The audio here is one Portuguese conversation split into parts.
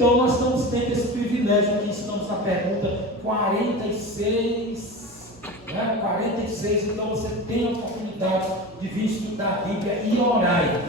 Então nós estamos tendo esse privilégio aqui, estamos na pergunta 46, né? 46, então você tem a oportunidade de vir estudar a Bíblia e orar.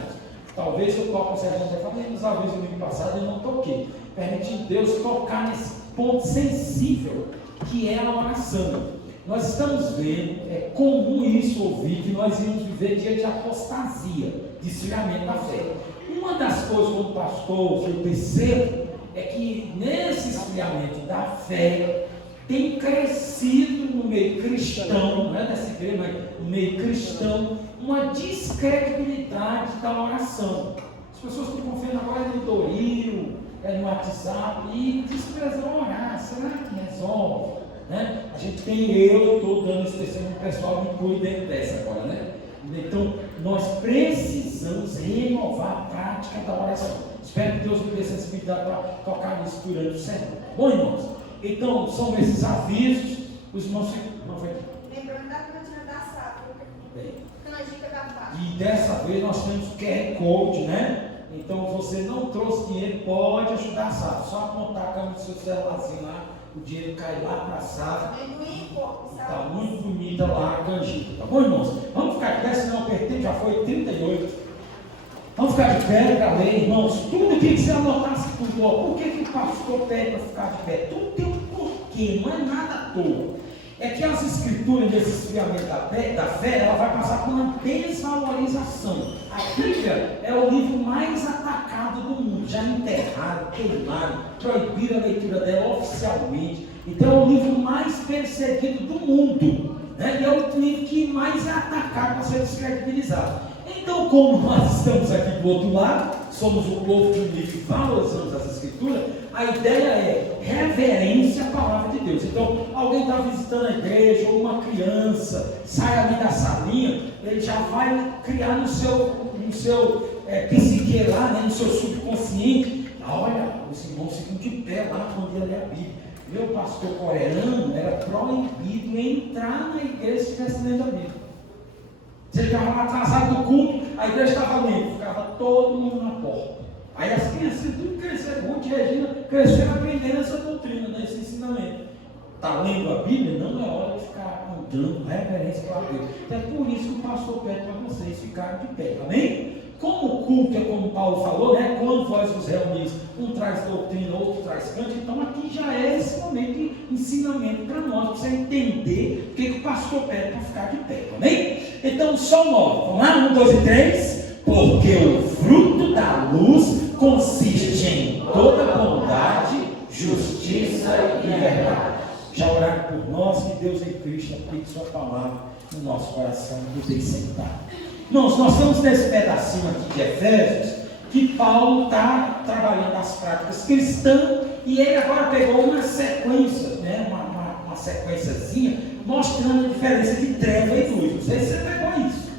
Talvez eu toque, você já falei nos avisos do domingo passado, eu não toquei. Permitindo Deus tocar nesse ponto sensível que é a oração. Nós estamos vendo, é comum isso ouvir, que nós íamos viver dia de apostasia, de esfriamento da fé. Uma das coisas, como pastor, que eu percebo, é que nesse esfriamento da fé, tem crescido no meio cristão, não é dessa igreja, mas no meio cristão, uma descredibilidade da oração. As pessoas estão confiando agora no Doril, no WhatsApp, e desprezam orar. Será que resolve? Né? A gente tem, eu estou dando esse terceiro para o pessoal, me inclui dentro dessa agora, né? Então, nós precisamos renovar a prática da oração. Espero que Deus me dê sensibilidade para tocar nisso durante o sermão. Bom, irmãos, então, são esses avisos, os irmãos ficam. Lembrando da cantina da safra, canjica da paz. E dessa vez nós temos QR Code, né? Então, você não trouxe dinheiro, pode ajudar a safra. Só apontar a câmera do seu celularzinho lá, o dinheiro cai lá para a safra. Está muito bonita lá a canjica, tá bom, irmãos? Vamos ficar de pé, senão eu apertei, já foi 38. Vamos ficar de pé para ler, irmãos. Tudo que você anotasse tudo, ó. Por que o pastor pede para ficar de pé? Tudo tem um porquê, não é nada à toa. É que as escrituras desse esfriamento da fé, ela vai passar por uma desvalorização. A Bíblia é o livro mais atacado do mundo. Já enterraram, queimaram, proibiram a leitura dela oficialmente. Então é o livro mais perseguido do mundo, né? E é o livro que mais é atacado para ser descredibilizado. Então, como nós estamos aqui do outro lado, somos o povo que unifica e valorizamos as escrituras, a ideia é reverência à palavra de Deus. Então, alguém está visitando a igreja, ou uma criança, sai ali da salinha, ele já vai criar no seu psique lá, né, no seu subconsciente. Olha, os irmãos ficam de pé lá quando ele lê a Bíblia. Meu pastor coreano era proibido entrar na igreja se estivesse lendo a Bíblia. Se ele estava atrasado do culto, a igreja estava lendo, ficava todo mundo na porta. Aí as crianças tudo cresceram, Ruth e Regina cresceram aprendendo essa doutrina, né, esse ensinamento. Está lendo a Bíblia? Não é hora de ficar dando reverência para Deus. Então é por isso que o pastor pede para vocês ficarem de pé, amém? Como o culto é como Paulo falou, né? Quando vós vos reunis, um traz doutrina, outro traz cântico, então aqui já é esse momento de ensinamento para nós, para você entender o que o pastor pede para ficar de pé, amém? Então, só nós, vamos lá? 1, 2 e 3. Porque o fruto da luz consiste em toda bondade, justiça e verdade. Já oraram por nós, que Deus em Cristo aplique sua palavra no nosso coração, nos deixe sentar. Irmãos, nós estamos nesse pedacinho aqui de Efésios, que Paulo está trabalhando as práticas cristãs, e ele agora pegou uma sequência, né, uma sequenciazinha, mostrando a diferença de treva e luz. Não sei se você pegou isso.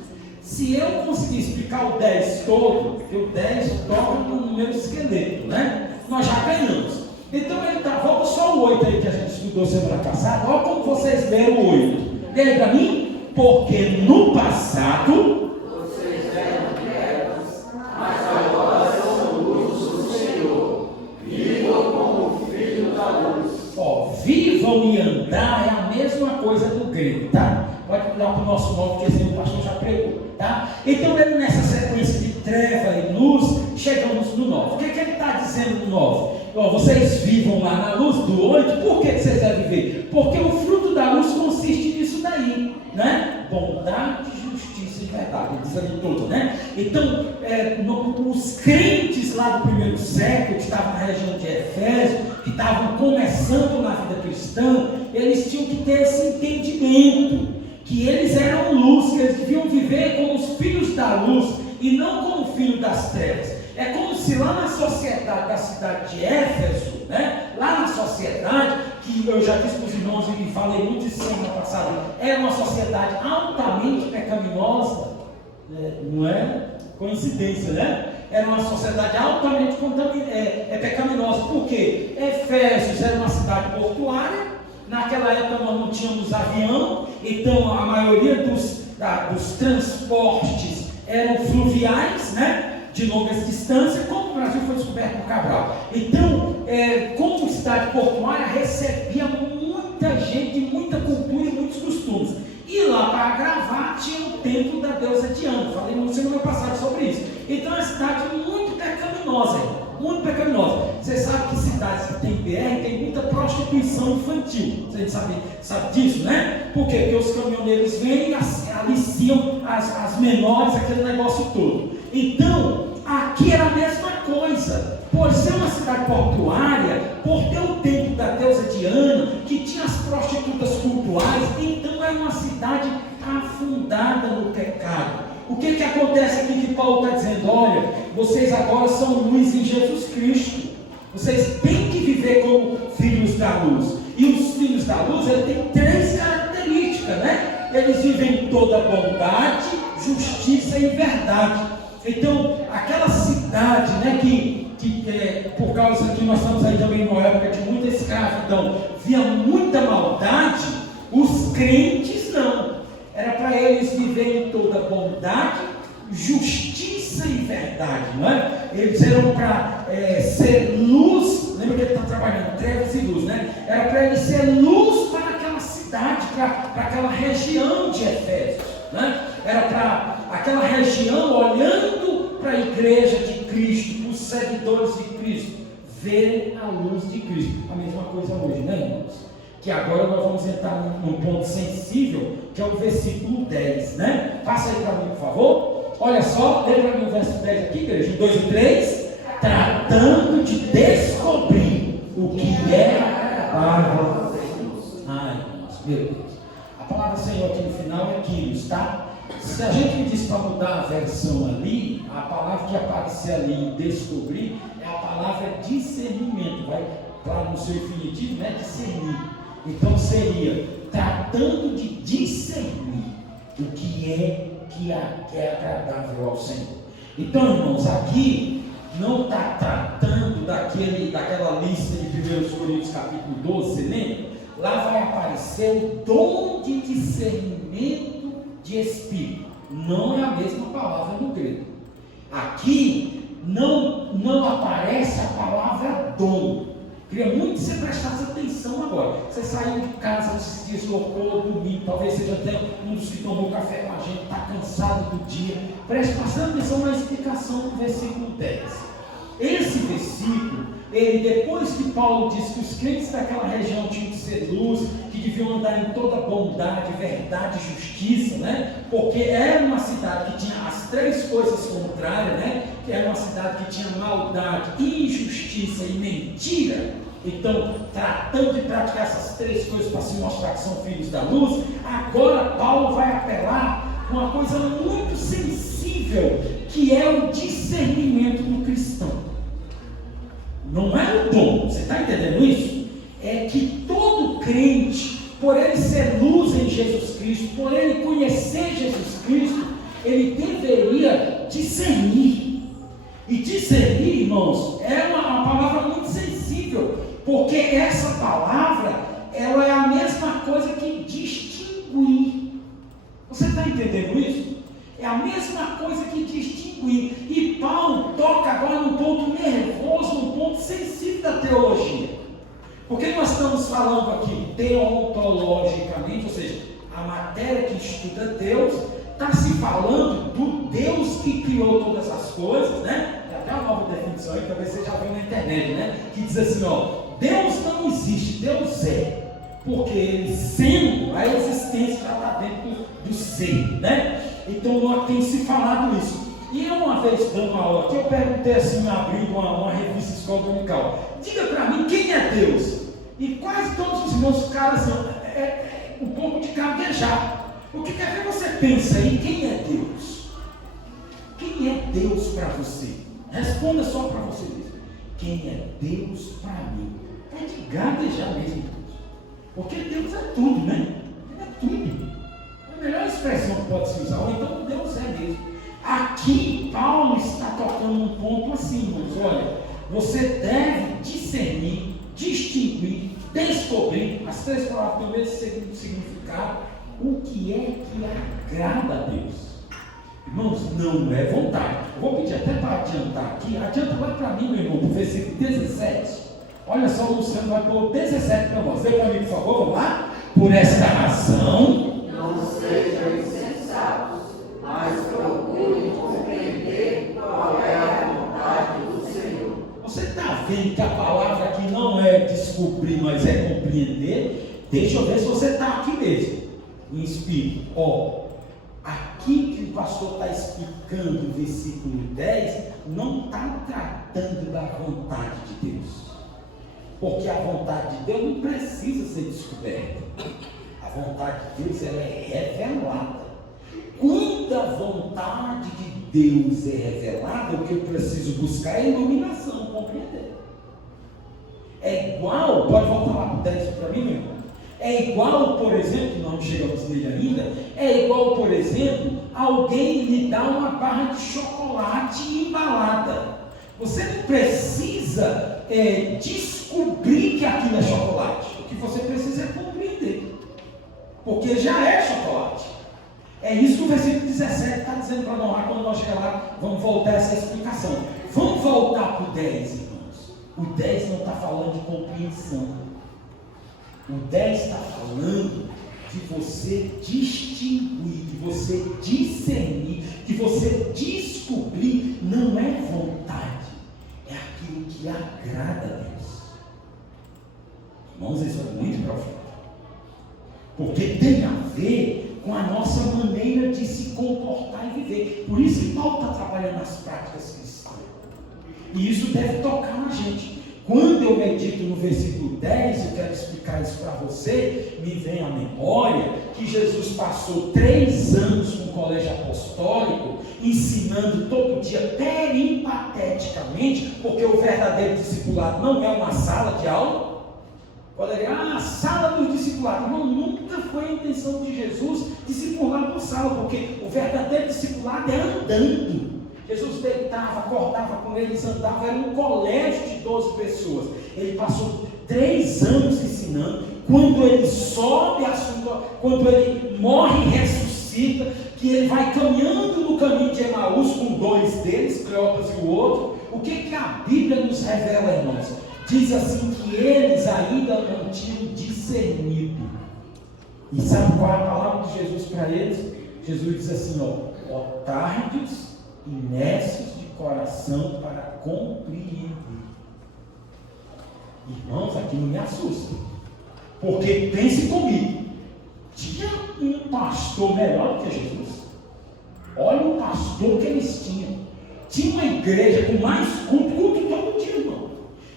Se eu conseguir explicar o 10 todo, porque o 10 toca no número esqueleto, né? Nós já ganhamos. Então ele está, vamos só o 8 aí que a gente estudou semana passada. Olha como vocês leram o 8. Leia para mim. Porque no passado vocês eram trevas, mas agora são luz do Senhor. Vivam como filhos da luz. Ó, vivam e andar é a mesma coisa do grego, tá? Pode dar para o nosso nome, porque assim o pastor já pregou, tá? Então, ele nessa sequência de treva e luz, chegamos no 9. O que ele está dizendo no 9? Ó, vocês vivam lá na luz do 8, por que vocês devem viver? Porque o fruto da luz consiste nisso daí, né? Bondade, justiça e verdade, diz ali tudo, né? Então, os crentes lá do primeiro século, que estavam na região de Efésio, que estavam começando na vida cristã, eles tinham que ter esse entendimento, que eles eram luz, que eles deviam viver como os filhos da luz e não como filhos das trevas. É como se lá na sociedade da cidade de Éfeso, né, lá na sociedade, que eu já disse para os irmãos e falei muito isso semana passada, é uma sociedade altamente pecaminosa, não é coincidência, né? Era uma sociedade altamente pecaminosa. Por quê? Efésios era uma cidade portuária. Naquela época nós não tínhamos avião, então a maioria dos transportes eram fluviais, né, de longas distâncias, como o Brasil foi descoberto por Cabral. Então, como cidade portuária, recebia muita gente, muita cultura e muitos costumes. E lá para gravar tinha o templo da deusa Diana. Falei no semana passada sobre isso. Então é uma cidade muito pecaminosa, muito pecaminosa. Você sabe que cidades que tem BR tem muita prostituição infantil. Você sabe disso, né? Por quê? Porque os caminhoneiros vêm e aliciam as menores, aquele negócio todo. Então, aqui era a mesma coisa. Por ser uma cidade portuária, por ter o templo da deusa Diana, que tinha as prostitutas cultuais, então era uma cidade afundada no pecado. O que acontece aqui que Paulo está dizendo? Olha, vocês agora são luz em Jesus Cristo. Vocês têm que viver como filhos da luz. E os filhos da luz, eles têm 3 características, né? Eles vivem toda bondade, justiça e verdade. Então, aquela cidade, né, que por causa que nós estamos aí também numa época de muita escravidão, via muita maldade, os crentes não. Era para eles viverem toda bondade, justiça e verdade, não é? Eles eram para ser luz. Lembra que ele está trabalhando trevas e luz, né? Era para eles ser luz para aquela cidade, para aquela região de Efésios, né? Era para aquela região, olhando para a igreja de Cristo, para os seguidores de Cristo, verem a luz de Cristo. A mesma coisa hoje, né, irmãos? Que agora nós vamos entrar num ponto sensível, que é o versículo 10, né? Passa aí para mim, por favor. Olha só, lê para mim o verso 10 aqui, igreja, 2 e 3. Tratando de descobrir o que é agradável a Deus. Ai, irmãos, meu Deus. A palavra Senhor aqui no final é quilos, tá? Se a gente diz para mudar a versão ali, a palavra que aparecer ali em descobrir é a palavra discernimento. Vai lá no seu infinitivo, né? Discernir. Então seria tratando de discernir o que é agradável ao Senhor. Então, irmãos, aqui não está tratando daquela lista de 1 Coríntios capítulo 12, você lembra? Lá vai aparecer o dom de discernimento de espírito. Não é a mesma palavra no grego. Aqui não aparece a palavra dom. Queria muito que você prestasse atenção agora. Você saiu de casa, se deslocou domingo, talvez seja até um dos que tomou café com a gente, está cansado do dia. Preste bastante atenção na explicação do versículo 10. Esse versículo, depois que Paulo diz que os crentes daquela região tinham que ser luz, que deviam andar em toda bondade, verdade e justiça, né? Porque era uma cidade que tinha as 3 coisas contrárias, né? Que era uma cidade que tinha maldade, injustiça e mentira. Então, tratando de praticar essas 3 coisas para se mostrar que são filhos da luz, agora Paulo vai apelar com uma coisa muito sensível, que é o discernimento do cristão. Não é o dom, você está entendendo isso? É que todo crente, por ele ser luz em Jesus Cristo, por ele conhecer Jesus Cristo, ele deveria discernir. E discernir, irmãos, é uma palavra muito sensível, porque essa palavra, ela é a mesma coisa que distinguir. Você está entendendo isso? É a mesma coisa que distinguir. E Paulo toca agora num ponto nervoso, num ponto sensível da teologia. Porque nós estamos falando aqui teontologicamente, ou seja, a matéria que estuda Deus, está se falando do Deus que criou todas as coisas, né? Tem até uma nova definição aí, talvez você já viu na internet, né? Que diz assim, ó, Deus não existe, Deus é. Porque ele sendo, a existência já está dentro do ser, né? Então não tem se falado isso. E eu uma vez dando uma aula aqui, eu perguntei assim, abrindo uma revista escola dominical, diga para mim quem é Deus? E quase todos os irmãos ficaram assim, um pouco de gaguejar. Porque quer ver, você pensa aí, quem é Deus? Quem é Deus para você? Responda só para você mesmo. Quem é Deus para mim? É de gaguejar mesmo. Porque Deus é tudo, né? Ele é tudo. É a melhor expressão que pode se usar. Ou então Deus é mesmo. Aqui, Paulo está tocando um ponto assim, irmãos. Olha, você deve discernir, distinguir, descobrir, as 3 palavras têm o mesmo significado, o que é que agrada a Deus. Irmãos, não é vontade. Eu vou pedir até para adiantar aqui. Adianta lá para mim, meu irmão, do versículo 17. Olha só, o Luciano vai pôr 17 para nós. Vê para mim, por favor, vamos lá? Por esta razão, não sejam insensatos, mas procurem compreender qual é a vontade do Senhor. você está vendo que a palavra aqui não é descobrir, mas é compreender? Deixa eu ver se você está aqui mesmo, em espírito. Aqui que o pastor está explicando o versículo 10, não está tratando da vontade de Deus. Porque a vontade de Deus não precisa ser descoberta. A vontade de Deus, ela é revelada. Quando a vontade de Deus é revelada, o que eu preciso buscar é iluminação, compreender. É igual, pode voltar lá para o 10 para mim, meu irmão? É igual, por exemplo, não chegamos nele ainda, é igual, por exemplo, alguém lhe dá uma barra de chocolate embalada. Você não precisa descobrir que aquilo é chocolate. O que você precisa é compreender. Porque já é chocolate. É isso que o versículo 17 está dizendo para nós. Quando nós chegar lá, vamos voltar a essa explicação. Vamos voltar para o 10, irmãos. O 10 não está falando de compreensão. O 10 está falando de você distinguir, de você discernir, de você descobrir. Não é vontade, é aquilo que agrada a Deus. Irmãos, isso é muito profundo, porque tem a ver com a nossa maneira de se comportar e viver. Por isso que Paulo está trabalhando nas práticas cristãs, e isso deve tocar na gente. Quando eu medito no versículo 10, eu quero explicar isso para você, me vem à memória que Jesus passou 3 anos no colégio apostólico, ensinando todo dia, peripateticamente, porque o verdadeiro discipulado não é uma sala de aula. Poderia, a sala dos discipulados. Não, nunca foi a intenção de Jesus discipular por sala, porque o verdadeiro discipulado é andando. Jesus deitava, acordava com eles, andava, era um colégio de 12 pessoas. Ele passou 3 anos ensinando. Quando ele sobe quando ele morre e ressuscita, que ele vai caminhando no caminho de Emaús com 2 deles, Cleopas e o outro. O que a Bíblia nos revela, irmãos? Diz assim que eles ainda não tinham discernido. E sabe qual é a palavra de Jesus para eles? Jesus diz assim, otários e necios de coração para compreender. Irmãos, aquilo me assusta, porque pense comigo, tinha um pastor melhor do que Jesus. Olha o pastor que eles tinham. Tinha uma igreja com mais culto todo dia, irmão.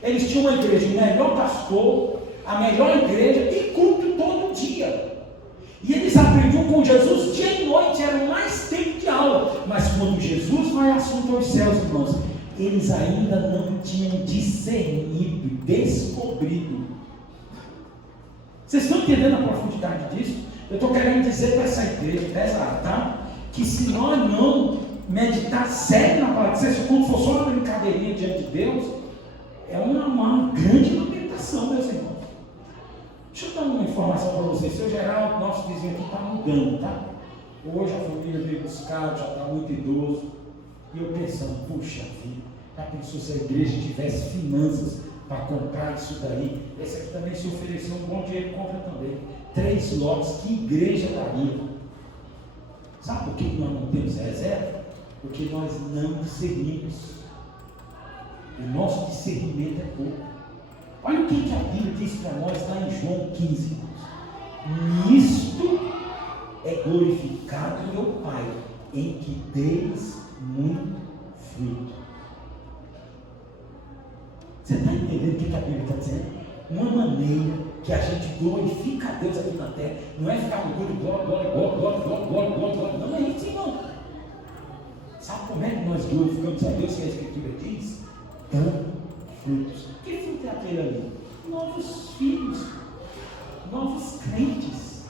Eles tinham uma igreja, o melhor pastor, a melhor igreja e culto todo dia. E eles aprendiam com Jesus dia e noite, era mais tempo de aula. Mas quando Jesus vai assunto aos céus, irmãos, eles ainda não tinham discernido, descobrido. Vocês estão entendendo a profundidade disso? Eu estou querendo dizer para essa igreja, pesado, tá? Que se nós não meditar sério na palavra, se quando for só uma brincadeirinha diante de Deus, é uma grande lamentação, meus irmãos. Deixa eu dar uma informação para vocês. Seu Geraldo, nosso vizinho aqui, está mudando, tá? Hoje a família veio buscar, já está muito idoso. E eu pensando, puxa vida, já pensou se a igreja tivesse finanças para comprar isso daí? Esse aqui também se ofereceu um bom dinheiro, compra também. 3 lotes, que igreja daria? Sabe por que nós não temos reserva? Porque nós não discernimos. O nosso discernimento é pouco. Olha o que a Bíblia diz para nós lá em João 15. Nisto é glorificado meu Pai, em que deis muito fruto. Você está entendendo o que a Bíblia está dizendo? Uma maneira que a gente glorifica a Deus aqui na terra, não é ficar no glória, glória, glória, glória, glória, glória, glória, glória. Não é isso, irmão. Sabe como é que nós glorificamos a Deus, que a Escritura diz? Dando frutos. Que fruto é aquele ali? Novos filhos, novos crentes.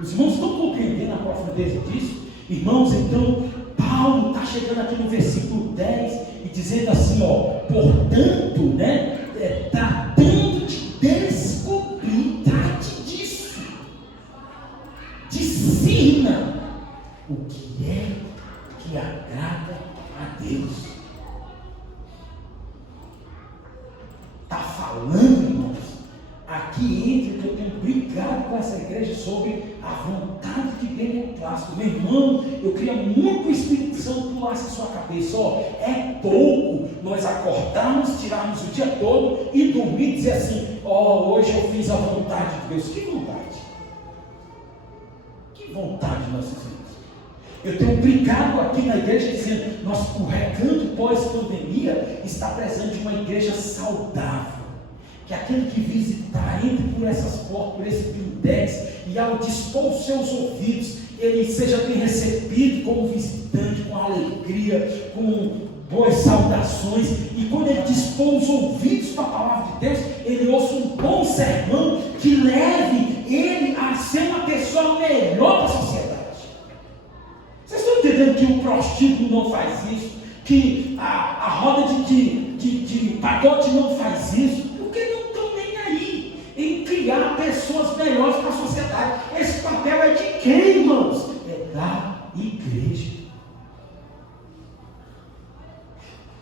Os irmãos estão compreendendo a profundeza disso? Irmãos, então, Paulo está chegando aqui no versículo 10 e dizendo assim, portanto, tratando de descobrir, trate disso, discirna o que é que agrada a Deus. Está falando, irmãos, aqui entra que eu tenho brigado com essa igreja sobre a vontade de beneplácito. Meu irmão, eu queria muito que o Espírito Santo pulasse em sua cabeça. É pouco nós acordarmos, tirarmos o dia todo e dormir e dizer assim: hoje eu fiz a vontade de Deus. Que vontade? Que vontade nós fizemos? Eu tenho brigado aqui na igreja dizendo: o recanto pós-pandemia está presente uma igreja saudável. Que aquele que visitar, entre por essas portas, por esse blindex, e ao dispor os seus ouvidos, ele seja bem recebido como visitante, com alegria, com boas saudações, e quando ele dispor os ouvidos para a palavra de Deus, ele ouça um bom sermão que leve ele a ser uma pessoa melhor para a sociedade. Vocês estão entendendo que o prostíbulo não faz isso? Que a roda de pagode não faz isso? Porque não estão nem aí em criar pessoas melhores para a sociedade. Esse papel é de quem, irmãos? É da igreja.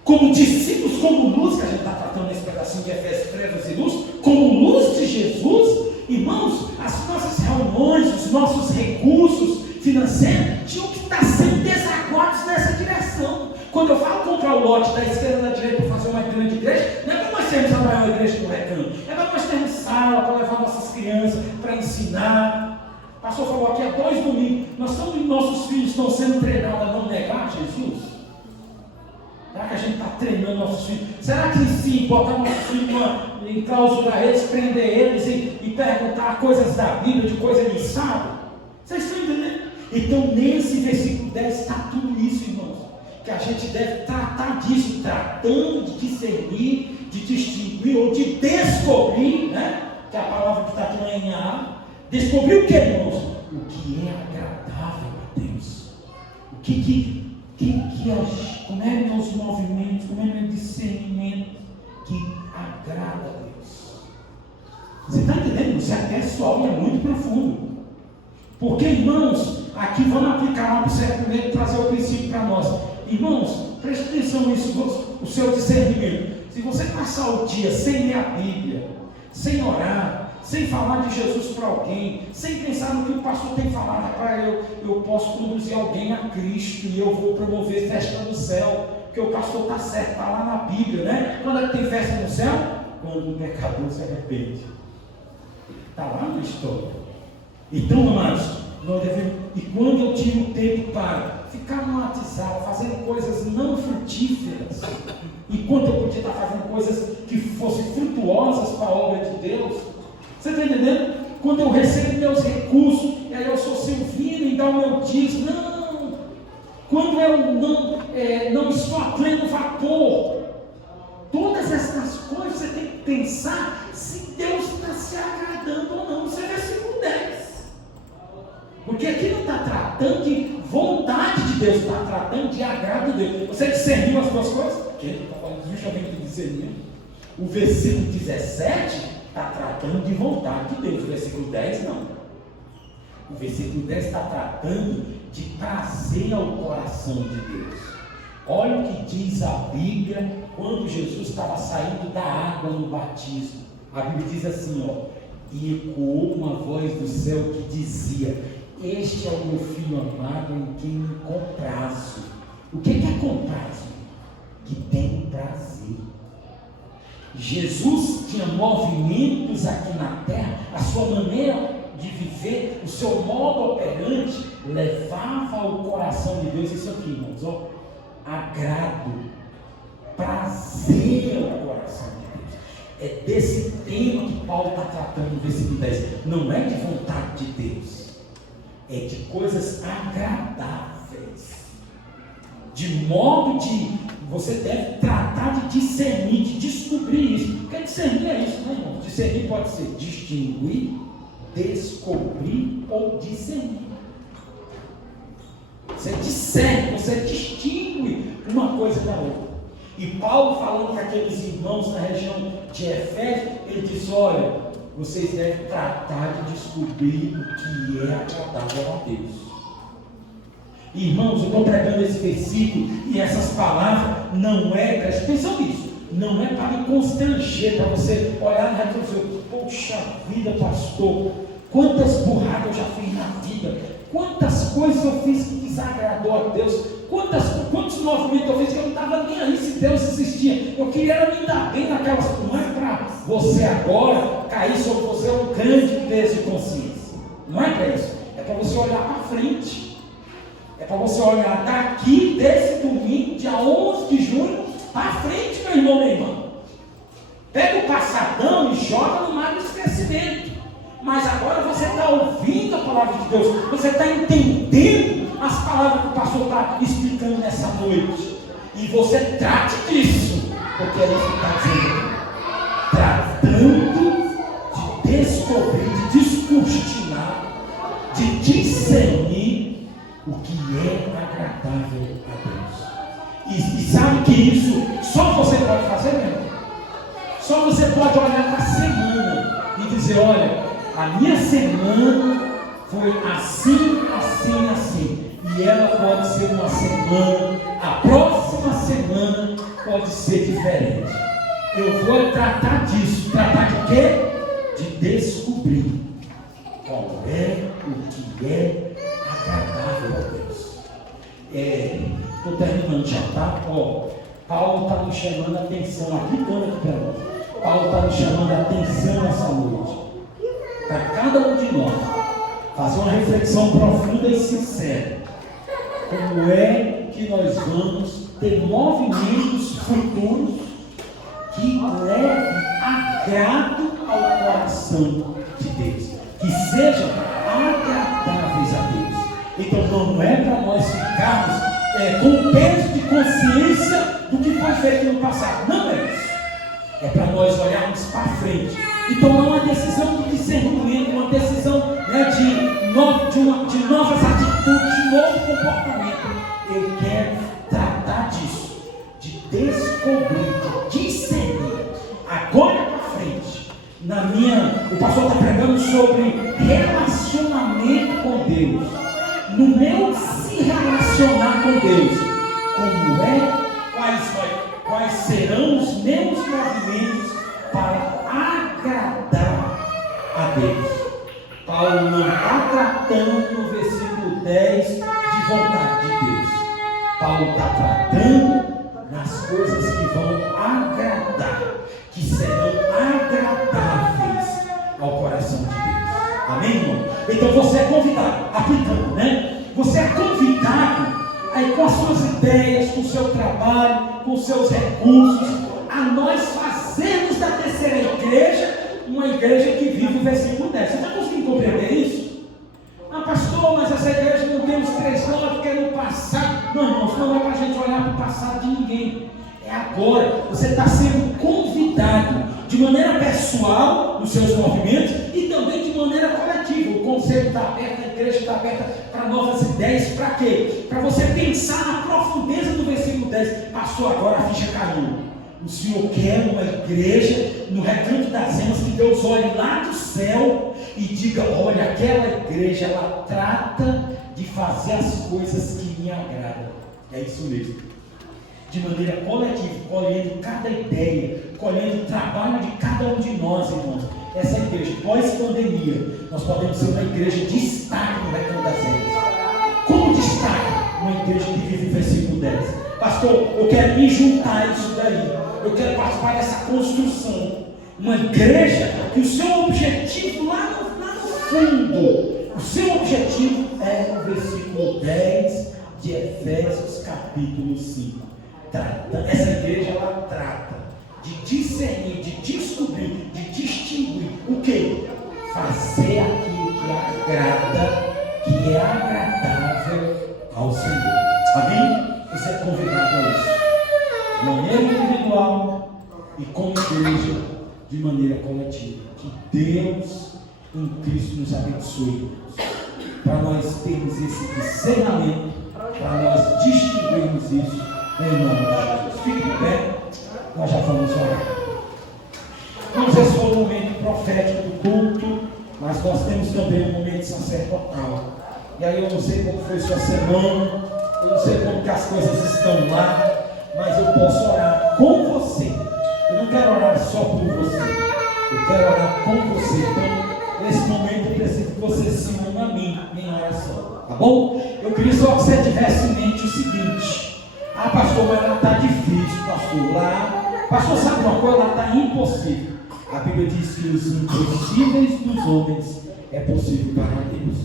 Como discípulos, como luz, que a gente está tratando nesse pedacinho de Efésios, trevas e luz, como luz de Jesus, irmãos, as nossas reuniões, os nossos recursos financeiros tinham que estar sendo desaguados nessa direção. Quando eu falo comprar o lote da esquerda e da direita para fazer uma grande igreja, não é para nós termos a maior igreja do recanto, é para nós termos sala para levar nossas crianças, para ensinar. O pastor falou aqui há 2 domingos, nossos filhos estão sendo treinados a não negar Jesus? Será que a gente está treinando nossos filhos? Será que sim, botar nossos filhos em clausurar eles, prender eles e perguntar coisas da Bíblia, de coisa que eles sabem? Vocês estão entendendo? Então nesse versículo 10 está tudo isso, irmãos, que a gente deve tratar disso, tratando de discernir, de distinguir ou de descobrir, né? Que é a palavra que está aqui lá em A. Descobrir o que, irmãos? O que é agradável a Deus. Como é meus movimentos, como é meu discernimento que agrada a Deus. Você está entendendo? Isso é pessoal e é muito profundo. Porque, irmãos, aqui vamos aplicar um certo primeiro e trazer o princípio para nós. Irmãos, preste atenção nisso, o seu discernimento. Se você passar o dia sem ler a Bíblia, sem orar, sem falar de Jesus para alguém, sem pensar no que o pastor tem falado, eu posso conduzir alguém a Cristo e eu vou promover festa no céu, porque o pastor está certo, está lá na Bíblia, né? Quando é que tem festa no céu? Quando o pecador se arrepende. Está lá na história. Então, amados, nós devemos, e quando eu tiro tempo para ficar no WhatsApp, fazendo coisas não frutíferas, enquanto eu podia estar fazendo coisas que fossem frutuosas para a obra de Deus, você está entendendo? Quando eu recebo meus recursos, aí eu sou servindo e dar o meu dízimo, não. Quando eu não estou a pleno vapor, todas essas coisas você tem que pensar se Deus está se agradando ou não. Isso é versículo 10. Porque aqui não está tratando de vontade de Deus, está tratando de agrado de Deus. Você discerniu as duas coisas? Porque ele está falando justamente de discernir. O versículo 17 está tratando de vontade de Deus. O versículo 10 não. O versículo 10 está tratando de prazer ao coração de Deus. Olha o que diz a Bíblia quando Jesus estava saindo da água no batismo. A Bíblia diz assim, e ecoou uma voz do céu que dizia: este é o meu filho amado em quem me comprazo. O que é comprazo? Que tem prazer. Jesus tinha movimentos aqui na terra, a sua maneira de viver, o seu modo operante levava ao coração de Deus isso aqui, irmãos, agrado, prazer ao coração de Deus. É desse tema que Paulo está tratando no versículo 10. Não é de vontade de Deus, é de coisas agradáveis, de modo de você deve tratar de discernir, de descobrir isso. Porque discernir é isso, né, irmão? Discernir pode ser distinguir, descobrir ou discernir. Você discerne, você distingue uma coisa da outra. E Paulo, falando com aqueles irmãos na região de Efésio, ele disse: olha, vocês devem tratar de descobrir o que é agradável a Deus. Irmãos, eu estou pregando esse versículo e essas palavras não é, preste atenção nisso, não é para me constranger, para você olhar na rede e dizer, poxa vida, pastor, quantas burradas eu já fiz na vida, quantas coisas eu fiz que desagradou a Deus, quantos movimentos eu fiz que eu não estava nem aí se Deus existia, eu queria me dar bem naquelas coisas. Não é para você agora cair sobre você um grande peso de consciência, não é para isso, é para você olhar para frente, é para você olhar daqui, desse domingo, dia 11 de junho, para frente, meu irmão, minha irmã. Pega o passadão e joga no mar do esquecimento. Mas agora você está ouvindo a palavra de Deus, você está entendendo as palavras que o pastor está explicando nessa noite. E você trate disso, porque é isso que está dizendo. Tratando de descobrir, de descortinar, de discernir o que é agradável a Deus. E sabe que isso só você pode fazer mesmo? Só você pode olhar para a semana e dizer, olha, a minha semana foi assim, assim, assim. E ela pode ser uma semana, a próxima semana pode ser diferente. Eu vou tratar disso. Tratar de quê? De descobrir qual é o que é agradável a Deus. Estou terminando já, tá? Paulo está nos chamando a atenção, aplicando aqui para nós. Paulo está nos chamando a atenção nessa noite. Para cada um de nós fazer uma reflexão profunda e sincera. Como é que nós vamos ter movimentos futuros que levem agrado ao coração de Deus, que sejam agradáveis a Deus. Então não é para nós ficarmos com peso de consciência do que foi feito no passado. Não é isso. É para nós olharmos para frente e tomar uma decisão de discernimento, uma decisão de novas atitudes, de novo comportamento. Eu quero tratar disso, de descobrir, de discernir. Agora para frente, o pastor está pregando sobre relacionamento com Deus. No meu se relacionar com Deus, como é, quais serão os meus movimentos para agradar a Deus. Paulo não está tratando no versículo 10 de vontade de Deus. Paulo está tratando nas coisas que vão agradar, que serão agradáveis ao coração de Deus. Amém, irmão? Então você é convidado, aplicando, né? Você é convidado aí com as suas ideias, com o seu trabalho, com os seus recursos, a nós fazermos da terceira igreja uma igreja que vive o versículo 10. Você está conseguindo compreender isso? Ah, pastor, mas essa igreja não tem os 3:9 porque é no passado. Não, irmãos, não é para a gente olhar para o passado de ninguém. É agora. Você está sendo convidado de maneira pessoal nos seus movimentos e também de maneira coletiva. O conselho está aberto, a igreja está aberta para novas ideias. Para quê? Para você pensar na profundeza do versículo 10. Pastor, agora a ficha caiu. O Senhor quer uma igreja no Recanto das Emas que Deus olhe lá do céu e diga, olha, aquela igreja, ela trata de fazer as coisas que me agradam. É isso mesmo. De maneira coletiva, colhendo cada ideia, colhendo o trabalho de cada um de nós, irmãos. Essa igreja, pós-pandemia, nós podemos ser uma igreja de destaque no Recanto das Emas. Como destaque? Uma igreja que vive o versículo 10. Pastor, eu quero me juntar a isso daí. Eu quero participar dessa construção. Uma igreja que o seu objetivo lá no fundo, o seu objetivo é o versículo 10 de Efésios capítulo 5. Essa igreja, ela trata de discernir, de descobrir, de distinguir o que? Fazer aquilo que agrada, que é agradável ao Senhor. Amém? Você é convidado a isso. De maneira individual e como igreja, de maneira coletiva. Que Deus em Cristo nos abençoe, para nós termos esse discernimento, para nós distinguirmos isso em nome de Jesus. Fique de pé, nós já vamos orar. Vamos, esse foi o momento profético do culto, mas nós temos também um momento sacerdotal. E aí eu não sei como foi sua semana, eu não sei como que as coisas estão lá, mas eu posso orar com você quero orar só por você. Eu quero orar com você. Então, nesse momento, eu preciso que você se una a mim em oração. Tá bom? Eu queria só que você tivesse em mente o seguinte: ah, pastor, mas lá está difícil, pastor. Lá, pastor, sabe uma coisa? Lá está impossível. A Bíblia diz que os impossíveis dos homens é possível para Deus.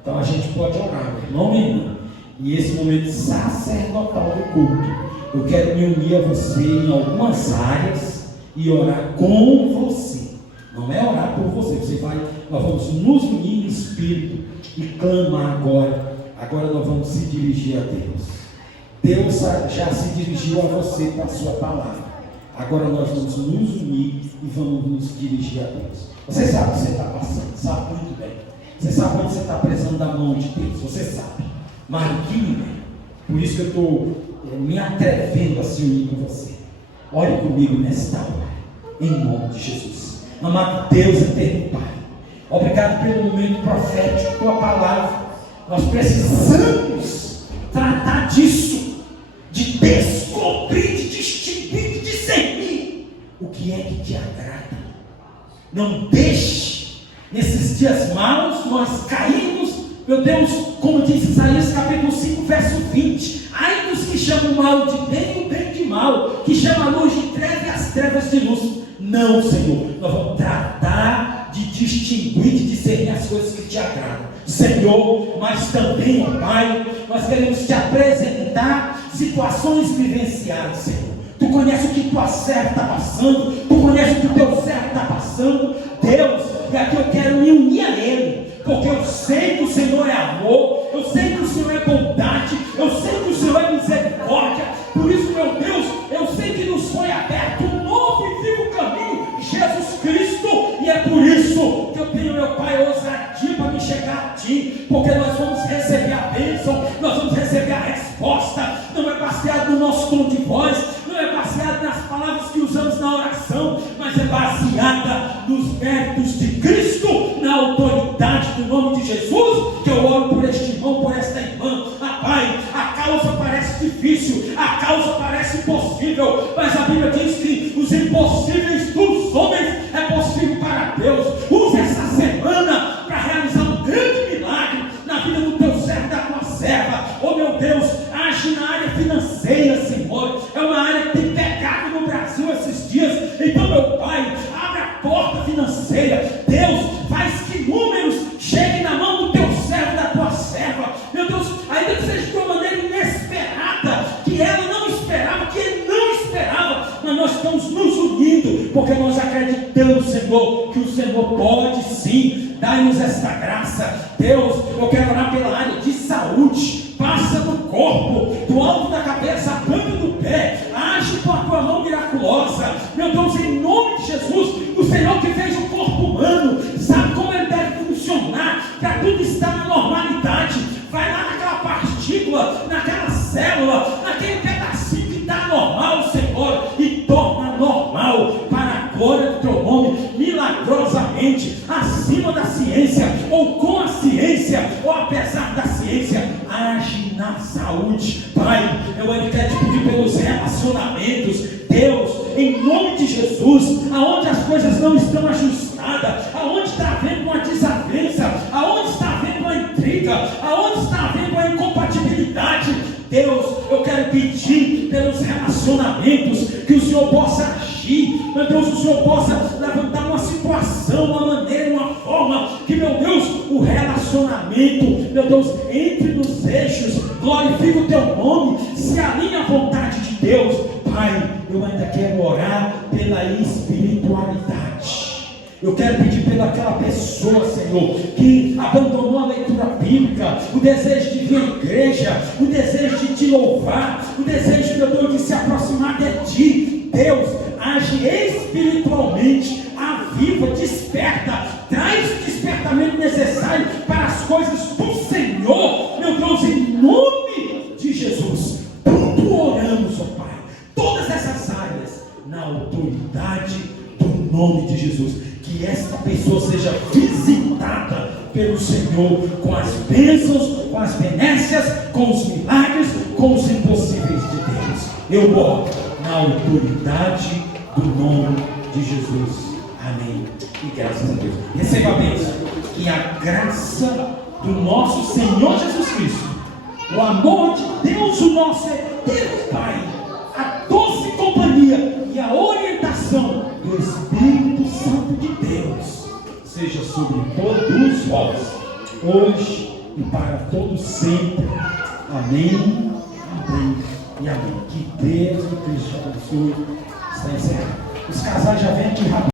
Então a gente pode orar, meu irmão, minha irmã. E esse momento sacerdotal do culto, eu quero me unir a você em algumas áreas e orar com você. Não é orar por você. Nós vamos nos unir em espírito e clamar agora. Agora nós vamos se dirigir a Deus. Deus já se dirigiu a você com a sua palavra. Agora nós vamos nos unir e vamos nos dirigir a Deus. Você sabe o que você está passando, sabe muito bem. Você sabe onde você está precisando da mão de Deus, você sabe. Marquinho, por isso que eu estou me atrevendo a se unir com você. Ore comigo nesta hora, em nome de Jesus. Amado Deus eterno Pai, obrigado pelo momento profético, tua palavra. Nós precisamos tratar disso, de descobrir, de distinguir, de discernir o que é que te agrada. Não deixe nesses dias maus nós cairmos, meu Deus, como diz Isaías capítulo 5, verso 20: ai dos que chamam o mal de bem e o bem de mal, que chamam a luz de treva e as trevas de luz. Não, Senhor, nós vamos tratar de distinguir, de discernir as coisas que te agradam, Senhor. Mas também, ó Pai, nós queremos te apresentar situações vivenciadas, Senhor. Tu conheces o que tua serva está passando, tu conheces o que o teu servo está passando, Deus, e aqui eu quero me unir a Ele, porque eu sei que o Senhor é amor, eu sei que o Senhor é bondade, eu sei que o Senhor é misericórdia. Por isso, meu Deus, eu sei que nos foi aberto um novo e vivo caminho, Jesus Cristo, e é por isso que eu tenho, meu Pai, ousadia para me chegar a Ti, porque nós vamos receber a bênção, nós vamos receber a resposta. Não é baseado no nosso tom de voz, não é baseado nas palavras que usamos na oração, mas é baseada nos méritos de Cristo, na autoridade do nome de Jesus, que eu oro por este irmão, por esta irmã. Pai, a causa parece difícil, a causa parece impossível, mas a Bíblia diz que os impossíveis dos homens é possível para Deus. Use essa semana para realizar um grande milagre na vida do teu servo, da tua serva. Oh meu Deus, age na área financeira, Senhor. É uma área que tem pecado no Brasil esses dias. Então, meu Pai, abre a porta financeira. Deus, faz que números cheguem na mão do teu servo, da tua serva. Meu Deus, ainda que seja de uma maneira inesperada, que ela não esperava, que ele não esperava, mas nós estamos nos unindo, porque nós acreditamos, Senhor, que o Senhor pode sim dar-nos esta graça. Deus, eu quero orar pela área de saúde. Passa no corpo, do alto da cabeça, a planta do pé, age com a tua mão miraculosa, meu Deus, em nome de Jesus. O Senhor que fez o corpo humano, sabe como ele deve funcionar, para tudo estar na normalidade. Vai lá naquela partícula, naquela célula, naquele pedacinho que está normal, Senhor, e torna normal para a glória do teu nome, milagrosamente, acima da ciência, ou com a ciência, ou apesar da ciência. Age na saúde, Pai. Eu quero te pedir pelos relacionamentos, Deus, em nome de Jesus, aonde as coisas não estão ajustadas, aonde está havendo uma desavença, aonde está havendo uma intriga, aonde está havendo uma incompatibilidade, Deus, eu quero pedir pelos relacionamentos, que o Senhor possa agir, meu Deus, o Senhor possa levantar uma situação, uma maneira, uma forma, que, meu Deus, o relacionamento, meu Deus, entre nos eixos, glorifica o teu nome, se alinha à vontade de Deus. Pai, eu ainda quero orar pela espiritualidade. Eu quero pedir pelaquela pessoa, Senhor, que abandonou a leitura bíblica, o desejo de vir à igreja, o desejo de te louvar, o desejo, meu Deus, de se aproximar de ti. Deus, age espiritualmente, aviva, desperta, traz o despertamento necessário para as coisas do Senhor, meu Deus, em nome de Jesus. Tudo oramos, ó Pai, todas essas áreas, na autoridade do nome de Jesus. Que esta pessoa seja visitada pelo Senhor com as bênçãos, com as benécias, com os milagres, com os impossíveis de Deus. Eu oro na autoridade do nome de Jesus. Amém. E graças a Deus. Receba a bênção. Que a graça do nosso Senhor Jesus Cristo, o amor de Deus, o nosso eterno Pai, a doce companhia e a orientação do Espírito Santo de Deus seja sobre todos vós, hoje e para todos sempre. Amém, amém e amém. Que Deus e Cristo te abençoe. Está encerrado. Os casais já vêm aqui rápido.